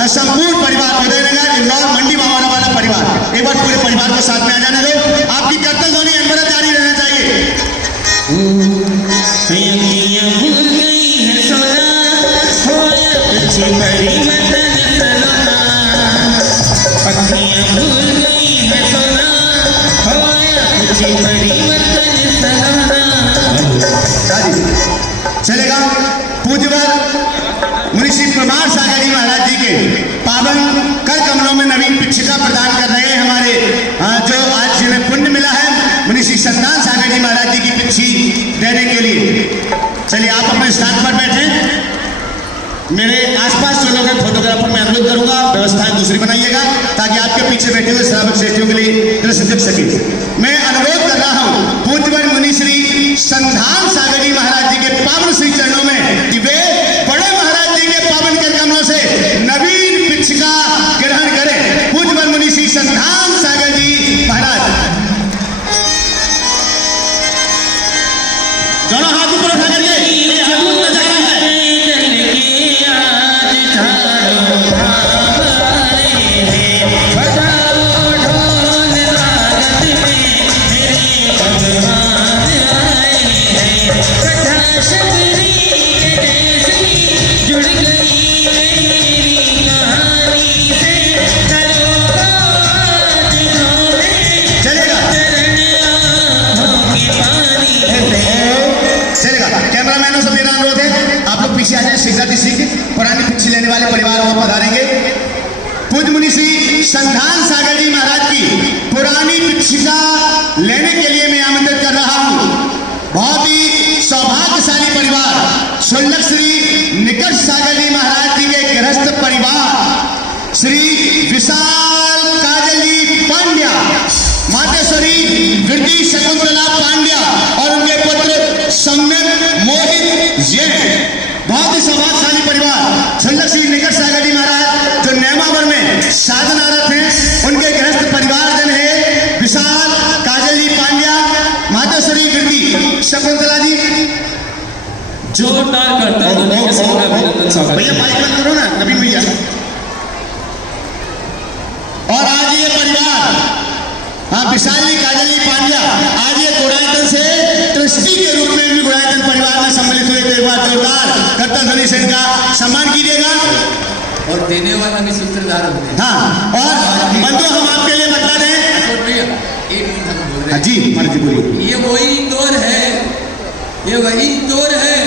संपूर्ण परिवार उदयनगर इंदौर मंडी बामोरा वाला परिवार, एक बार पूरे परिवार को साथ में आ जाने दो। आपकी कर्तव्य ध्वनि अनवरत जारी रहना चाहिए। भूल गई है सोना, भूल गई है सोना, होया कुछ परिवर्तन सलाना। चलेगा। पूज्यवर मुनिश्री प्रमाण सागर जी महाराज जी के पावन कर कमलों में नवीन पिछिका प्रदान कर रहे हैं हमारे जो आज जिन्हें पुण्य मिला है मुनिश्री संतान सागर जी महाराज जी की पिछी देने के लिए। चलिए आप अपने स्थान पर बैठे। मेरे आसपास जो लोग हैं फोटोग्राफर मैं अनुरोध करूंगा व्यवस्थाएं दूसरी बनाइएगा ताकि आपके पीछे बैठे हुए श्रावक श्रेष्ठियों के लिए दृश्य दिख सके। मैं अनुरोध कर रहा हूं पूज्यवर मुनिश्री संधान सागर जी महाराज जी के पावन श्री चरणों में कि वे बड़े महाराज जी के पावन कर कमलों से नवीन पिछका ग्रहण करें। पूज्यवर मुनिश्री संधान सागर जी महाराज दोनों हाथ ऊपर उठा करके पीछे आ जाए। शीघ्र सीख पुरानी पिछी लेने वाले परिवार वहां पधारेंगे। पूज्य मुनिश्री संधान सागर जी महाराज की पुरानी पिछिका लेने के लिए मैं आमंत्रित कर रहा हूं। बहुत ही सौभाग्यशाली परिवार शुल्लक श्री निकट सागर जी महाराज जी के गृहस्थ परिवार श्री विशाल काजल जी पांड्या, मातेश्वरी वृद्धि शकुंतला पांड्या और उनके पुत्र सम्यक मोहित जैन। बहुत ही सौभाग्यशाली परिवार शुल्लक श्री निकट सागर जी महाराज जो नेमावर में साधनारत हैं उनके गृहस्थ परिवार जन है विशाल काजल जी पांड्या, मातेश्वरी वृद्धि शकुंतला जी। जोरदार करता भैया माइक बंद करो ना नवीन भैया। और आज ये परिवार विशाल जी काजल जी पांड्या आज ये गुणायतन से ट्रस्टी के रूप में भी गुणायतन परिवार में सम्मिलित हुए। तो एक बार जोरदार कर्तन ध्वनि से इनका सम्मान कीजिएगा। और देने वाला भी सूत्रधार होते हैं। हाँ और बंधु हम आपके लिए बता दें जी मर्जी बोलिए। ये वही इंदौर है, ये वही इंदौर है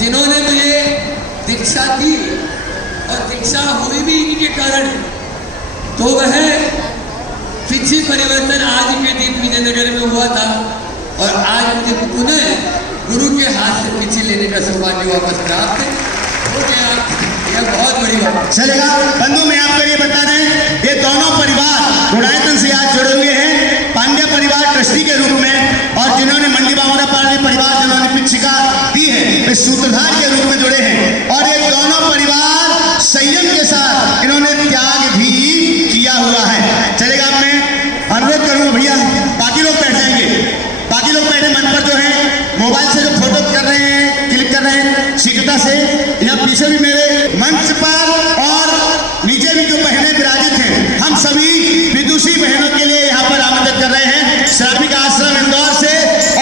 जिन्होंने मुझे दीक्षा दी और दीक्षा हुई भी इनके कारण। तो वह पिछी परिवर्तन आज के दिन विजयनगर में हुआ था और आज मुझे पुनः गुरु के हाथ से पिछी लेने का सौभाग्य वापस प्राप्त हो गया। यह बहुत बड़ी बात चलेगा। बंधु मैं आपको ये बता दें ये दोनों परिवार गुणायतन से आज जुड़े हुए हैं। पांड्या परिवार ट्रस्टी के रूप में और जिन्होंने मंडी बावरा पांडे परिवार जिन्होंने पिछिका दी है वे सूत्रधार के रूप में जुड़े हैं। और ये दोनों परिवार संयम के साथ इन्होंने त्याग भी किया हुआ है। चलेगा। मैं अनुरोध करूंगा भैया बाकी लोग बैठ जाएंगे। बाकी लोग बैठे मन पर जो है मोबाइल से जो फोटो कर रहे हैं क्लिक कर रहे हैं शीघ्रता से। यहाँ पीछे भी मेरे मंच पर और नीचे भी जो बहनें विराजित हैं हम सभी विदुषी बहनों के लिए यहाँ पर आमंत्रित कर रहे हैं। श्राविक आश्रम इंदौर से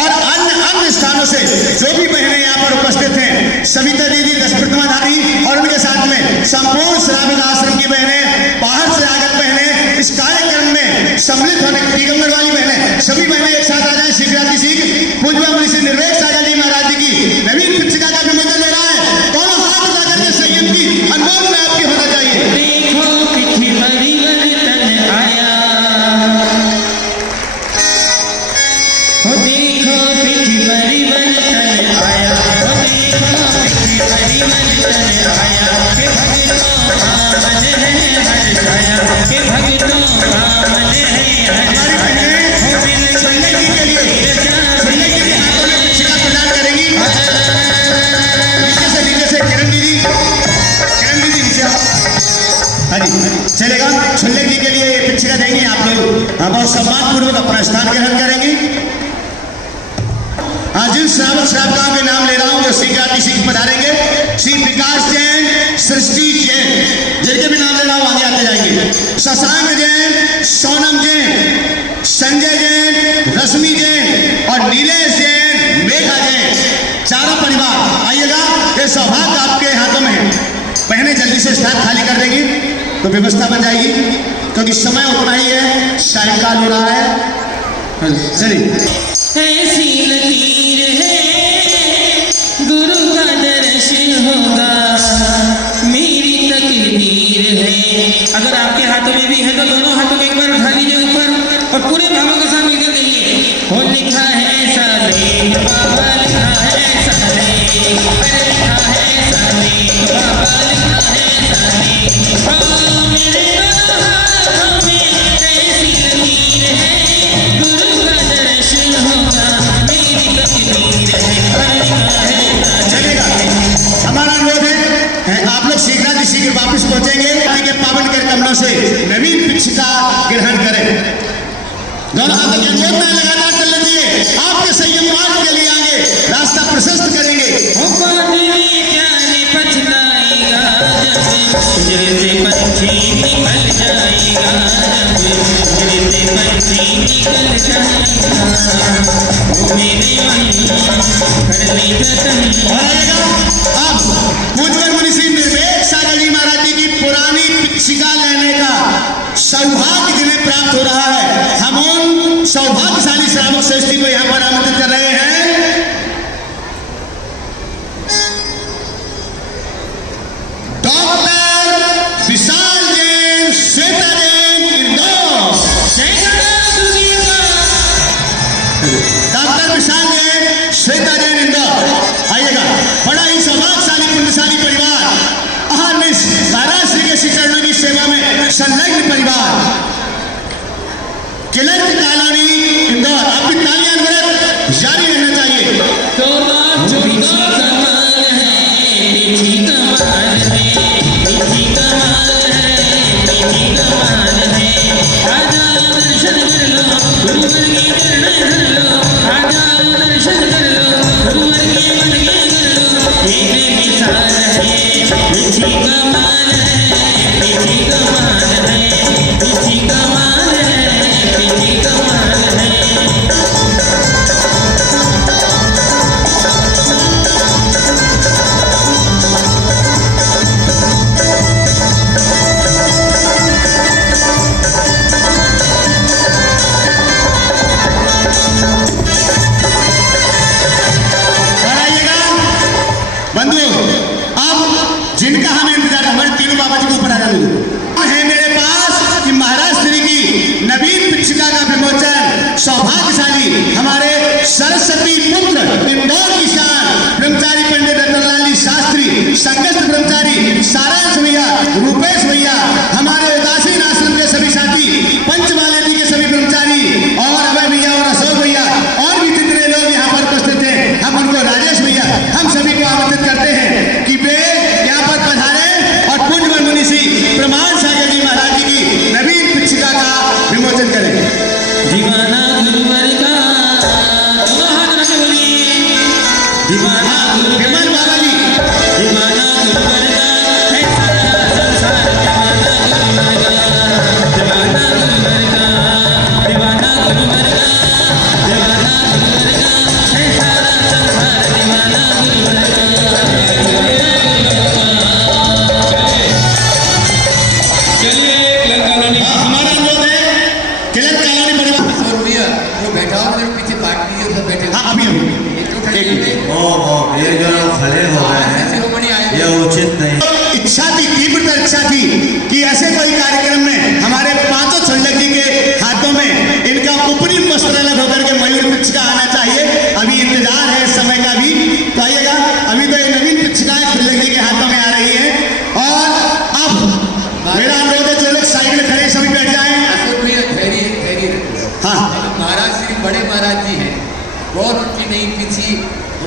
और अन्य स्थानों से जो भी बहनें यहाँ पर उपस्थित हैं सविता दीदी 10 प्रतिमाधारी और उनके साथ में संपूर्ण श्राविक आश्रम की बहनें बाहर से आगत बहनें इस कार्यक्रम में सम्मिलित होने दिगंबर वाली बहनें सभी बहनें एक साथ आ जाए। शीघ्राति शीघ्र पूज्य मुनिश्री निर्वेद सागर जी महाराज जी की नवीन पिछिका का विमोचन ले रहा है। दोनों हाथ उठा करके संयम की अनमोल में आपकी होना चाहिए। देखो पिछी परिवर्तन आया, हो देखो पिछी परिवर्तन आया, हो देखो पिछी परिवर्तन आया। के भक्तों का मन है हर छाया, के भक्तों का मन है हर छाया। हो बिन सुनने के लिए पिछिका प्रदान करेंगी। नीचे से किरण दीदी नीचे आओ। हाँ जी चलेगा। छुल्ले जी के लिए पिछिका देंगे आप लोग बहुत सम्मान पूर्वक अपना स्थान ग्रहण करेंगे। जिन श्रावक श्राविकाओं के नाम ले रहा हूं वो शीघ्राति शीघ्र पधारेंगे। श्री विकास जैन, सृष्टि जैन जिनके भी नाम ले रहा हूं आगे आते जाएंगे। शशांक जैन, सोनम जैन, संजय जैन, रश्मि जैन और नीलेश जैन, मेघा जैन चारों परिवार आइएगा। ये सौभाग्य आपके हाथों में है। बहनें जल्दी से स्थान खाली कर देंगी तो व्यवस्था बन जाएगी। क्योंकि समय उतना ही है, सायंकाल हो रहा है। चलिए। ऐसी लकीर है गुरु का दर्शन होगा, मेरी तकदीर है। अगर आपके हाथों में भी है तो दोनों हाथों को एक बार उठा लीजिए ऊपर और पूरे भावों के साथ मिलकर कहिए, हो लिखा है ऐसा लेख बाबा, लिखा है ऐसा लेख, अरे लिखा है ऐसा लेख बाबा, लिखा है ऐसा लेख। हाँ मेरे हाथों में ऐसी लकीर है गुरु का दर्शन होगा, मेरी तकदीर है। चलेगा। हमारा अनुरोध है आप लोग शीघ्र वापस पहुंचेंगे के पावन कर कमलों से नवीन पिछका ग्रहण करें। दोनों हाथों के अनुरोध में लगातार चलने दिए, आपके संयम मार्ग के लिए आगे रास्ता प्रशस्त करेंगे। पछताएगा जब जैसे पंछी निकल जाएगा, जब जैसे पंछी निकल जाएगा, मेरे कर ले जतन। और आएगा अब पूज्य मुनि श्री निर्वेद सागर जी महाराज जी की पुरानी पिछिका लेने का सौभाग्य जिन्हें प्राप्त हो रहा है, हम उन सौभाग्यशाली श्रावक श्रेष्ठी को यहाँ पर आमंत्रित कर रहे हैं। डॉक्टर विशाल जैन, श्वेता जैन, इंदौर। डॉक्टर विशाल जैन, श्वेता जैन, इंदौर। आइएगा। बड़ा ही सौभाग्यशाली पुण्यशाली परिवार, अहरनिश महाराज श्री के श्री चरणों की सेवा में संलग्न परिवार, किलंत कॉलोनी, इंदौर। आपकी तालियां मदद जारी रहना चाहिए। जिनका हमें इंतजार, हमारे तीनों बाबा जी को ऊपर आ जाने है मेरे पास कि महाराज श्री की नवीन पिछिका का विमोचन सौभाग्यशाली हमारे सरस्वती पुत्र इंदौर की शान ब्रह्मचारी पंडित रतनलाल जी शास्त्री, संगत ब्रह्मचारी सारांश भैया, रूपेश भैया, हमारे उदासीन आश्रम के सभी साथी, पंचमाला जी के सभी ब्रह्मचारी और अभय भैया और अशोक भैया और भी जितने लोग यहाँ पर उपस्थित हैं, हम उनको राजेश भैया, हम सभी को आमंत्रित करते हैं कि वे यहाँ पर पधारे और पूज्य मुनि श्री प्रमाण सागर जी महाराज जी की नवीन पिछिका का विमोचन करें। दीवाना गुरुवर का दोनों हाथ रख बोलिए, दीवाना विमल बाबा जी, दीवाना गुरुवर का है सारा संसार, दीवाना गुरुवर का, दीवाना गुरुवर का, दीवाना गुरुवर का, दीवाना गुरुवर का है सारा संसार, दीवाना गुरुवर का। हमारा अनुरोध है किलंत कॉलोनी परिवार। जो बैठा हो मेरे पीछे पार्टी है, सब बैठे हाँ अभी ये जो खड़े हो गए हैं शिरोमणि आए ये उचित नहीं। इच्छा थी, तीव्र इच्छा थी कि ऐसे कोई कार्यक्रम में हमारे पांचों छल्लक जी के हाथों में इनका ऊपरी वस्त्र अलग होकर के मयूर पिछका आना चाहिए। अभी इंतजार है समय का भी, तो आइएगा। अभी तो ये नवीन पिछकाएं छल्लक जी के हाथों में आ रही है। और अब मेरा अनुरोध है जो लोग साइड में खड़े सभी बैठ जाए। अशोक भैया खैरी हाँ महाराज श्री बड़े महाराज जी हैं, और उनकी नई पिछी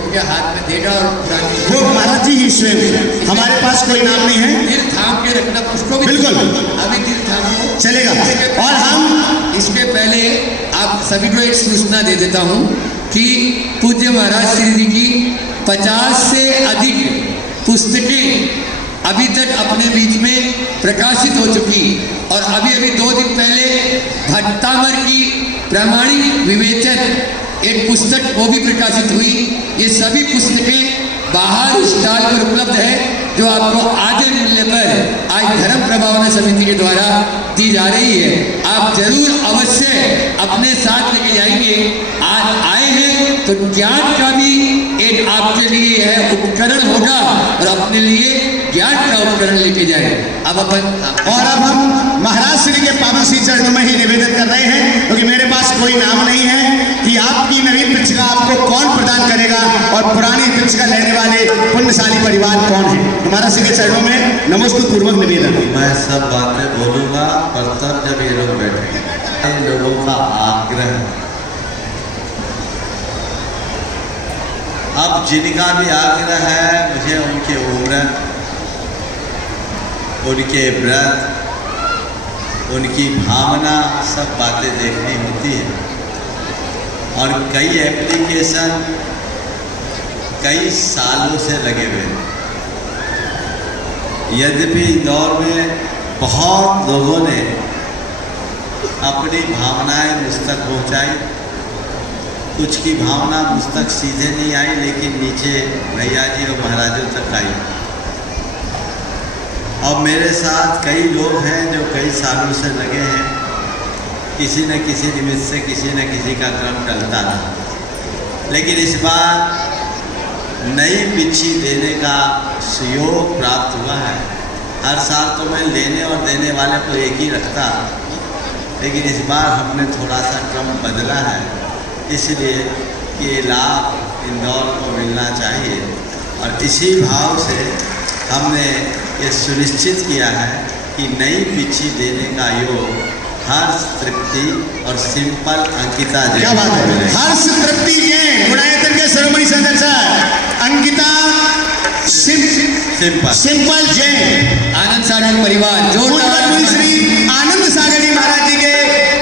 उनके हाथ में देगा और पुरानी वो महाराज जी ही स्वयं, हमारे पास कोई नाम नहीं है। दिल थाम के रखना उसको भी, बिल्कुल अभी दिल थामो चलेगा। और हम इसके पहले आप सभी को एक सूचना दे देता हूं कि पूज्य महाराज श्री जी की 50 से अधिक पुस्तकें अभी तक अपने बीच में प्रकाशित हो चुकी, और अभी 2 दिन पहले भट्टामर की प्रामाणिक विवेचन एक पुस्तक वो भी प्रकाशित हुई। ये सभी पुस्तकें बाहर स्टॉल पर उपलब्ध है, जो आपको आधे मूल्य पर आज धर्म प्रभावना समिति के द्वारा दी जा रही है। आप जरूर अवश्य अपने साथ लेके जाएंगे। आज आए हैं तो ज्ञान का भी एक आपके लिए है उपकरण होगा और अपने लिए ज्ञान का उपकरण लेके जाए। अब हम महाराज श्री के पावन श्री चरणों में ही निवेदन कर रहे हैं, क्योंकि मेरे पास कोई नाम नहीं है कि आपकी नवीन पिछका आपको कौन प्रदान करेगा और पुरानी पिछका लेने वाले पुण्यशाली परिवार कौन है। महाराज श्री के चरणों में नमस्ते पूर्वक निवेदन। मैं सब बातें बोलूंगा पर तब जब ये लोग बैठे। इन लोगों का आग्रह, अब जिनका भी आग्रह है, मुझे उनके उम्र, उनके व्रत, उनकी भावना, सब बातें देखनी होती है। और कई एप्लीकेशन कई सालों से लगे हुए हैं। यद्यपि इंदौर में बहुत लोगों ने अपनी भावनाएं मुझ तक पहुँचाई, कुछ की भावना मुझ तक सीधे नहीं आई, लेकिन नीचे भैया जी और महाराजों तक आई। और मेरे साथ कई लोग हैं जो कई सालों से लगे हैं। किसी न किसी निमित्त से किसी न किसी का क्रम टलता रहा, लेकिन इस बार नई पिच्छी देने का सुयोग प्राप्त हुआ है। हर साल तो मैं लेने और देने वाले को एक ही रखता, लेकिन इस बार हमने थोड़ा सा क्रम बदला है, इसलिए कि ये लाभ इंदौर को मिलना चाहिए। और इसी भाव से हमने ये सुनिश्चित किया है कि नई पिच्छी देने का योग हर्ष तृप्ति और सिंपल अंकिता जी। क्या बात है। हर्ष तृप्ति के गुणायतन के शिरोमणि संरक्षक अंकिता सिंपल जैन आनंद सागर परिवार जोरदार श्री आनंद सागर जी महाराज जी के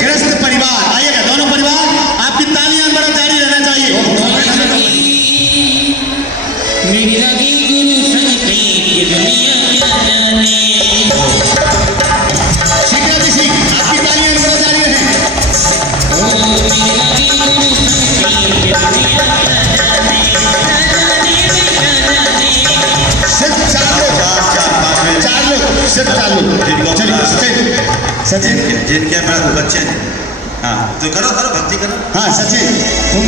ग्रस्त परिवार। आइएगा दोनों परिवार, आपकी तालियां बड़ा जारी रहना चाहिए। मेरी लगी गुरु संगीत दुनिया क्या जाने। शिखरा जी सिंह, आपकी तालियां बड़ा जारी रहे। मेरी लगी गुरु संगीत दुनिया क्या जाने। सिर्फ चार लोग सिर्फ चार लोग। चलिए सचिन, जिनके पास बच्चे हैं, हाँ तो करो भक्ति करो। हाँ सचिन।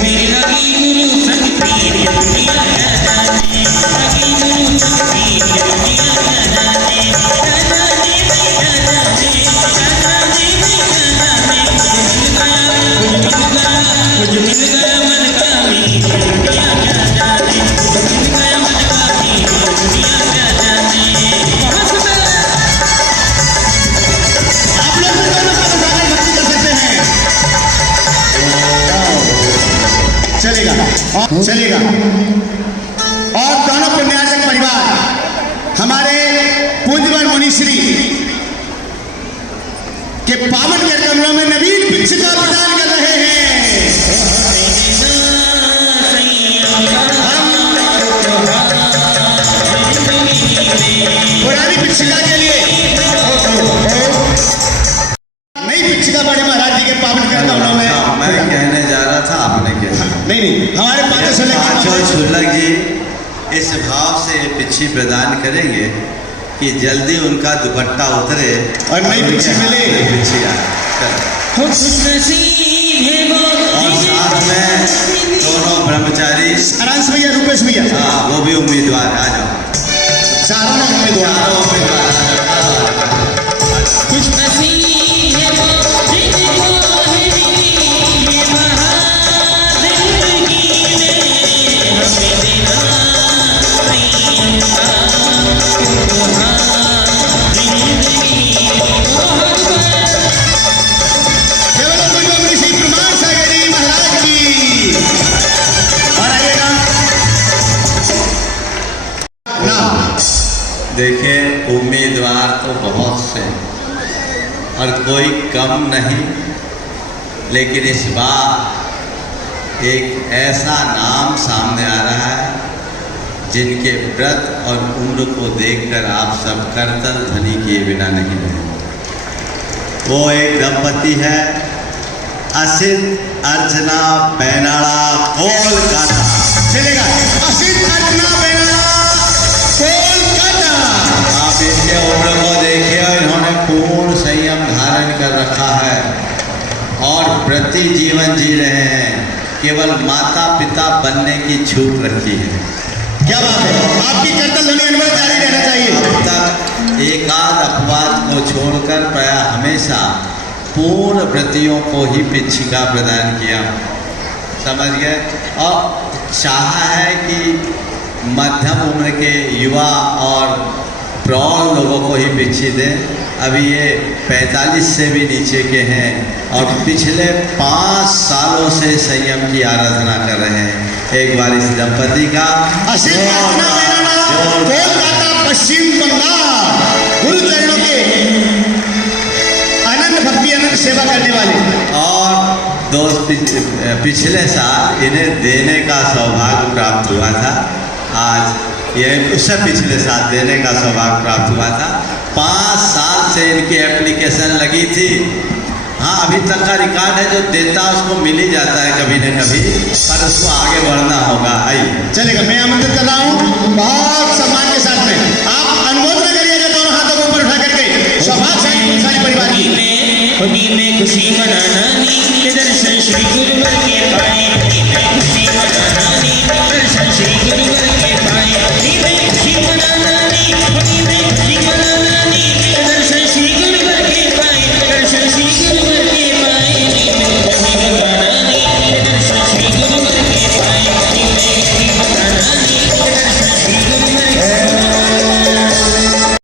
मेरी लगी गुरु संगीत दुनिया क्या जाने। लगी गुरु संगीत दुनिया क्या जाने। कुछ मिल गया मन का मीत दुनिया क्या जाने। कुछ मिल गया मन का मीत दुनिया क्या जाने। आप लोग भी दोनों का उठाकर भक्ति कर सकते हैं। चलेगा। और दोनों पुण्यार्चक परिवार हमारे पूज्यवर मुनिश्री के पावन के कमरों में नवीन पिच्छका प्रदान कर रहे हैं। पुरानी पिच्छका के लिए नई पिच्छका बड़े महाराज जी के पावन के कमरों में। मैं कहने जा रहा था, आपने कहा नहीं हमारे पांचों शुल्लक जी इस भाव से पिच्छी प्रदान करेंगे कि जल्दी उनका दुपट्टा उतरे और नई पिच्छी मिले। पिच्छी और साथ में दोनों ब्रह्मचारी आरांश भैया, रूपेश भैया, हाँ वो भी उम्मीदवार आ जाओ। चारों उम्मीदवार। कुछ नसीब है वो जिनको है ये महाजिंदगी में हमें देना नहीं श्री प्रमाण सागर जी महाराज की। और आइएगा देखिए, उम्मीदवार तो बहुत से और कोई कम नहीं, लेकिन इस बार एक ऐसा नाम सामने आ रहा है जिनके व्रत और उम्र को देखकर आप सब करतल ध्वनि किए बिना नहीं रहे। वो एक दंपति है, असित अर्चना बैनाड़ा कोलकाता। चलेगा। असित अर्चना बैनाड़ा कोलकाता। आप आप इनके उम्र को देखिए, इन्होंने पूर्ण संयम धारण कर रखा है और प्रति जीवन जी रहे हैं, केवल माता पिता बनने की छूट रखी है। क्या बात है, आपकी कर्तव्य ध्वनि अनवरत जारी रहना चाहिए। अब तक एकाध अपवाद को छोड़कर प्राय हमेशा पूर्ण व्रतियों को ही पिछिका प्रदान किया, समझ गए। और चाहा है कि मध्यम उम्र के युवा और प्रौढ़ लोगों को ही पिछी दें। अभी ये 45 से भी नीचे के हैं और पिछले 5 सालों से संयम की आराधना कर रहे हैं। एक बार इस दंपति का कोलकाता पश्चिम बंगाल गुरु चरणों के अनंत भक्ति अनंत सेवा करने वाले। और दोस्त पिछले साल इन्हें देने का सौभाग्य प्राप्त हुआ था। आज ये उससे पिछले साल देने का सौभाग्य प्राप्त हुआ था। 5 साल से इनकी एप्लीकेशन लगी थी। हाँ, अभी तक का रिकॉर्ड है, जो देता उसको मिल ही जाता है कभी न कभी, पर उसको आगे बढ़ना होगा। आइए चलेगा, मैं आमंत्रित कर रहा हूँ बहुत सम्मान के साथ में। आप अनुमोदन करिएगा दोनों हाथों को ऊपर उठा करके। सौभाग्यशाली परिवार की होली में खुशी मनाना नी के दर्शन श्री गुरुवर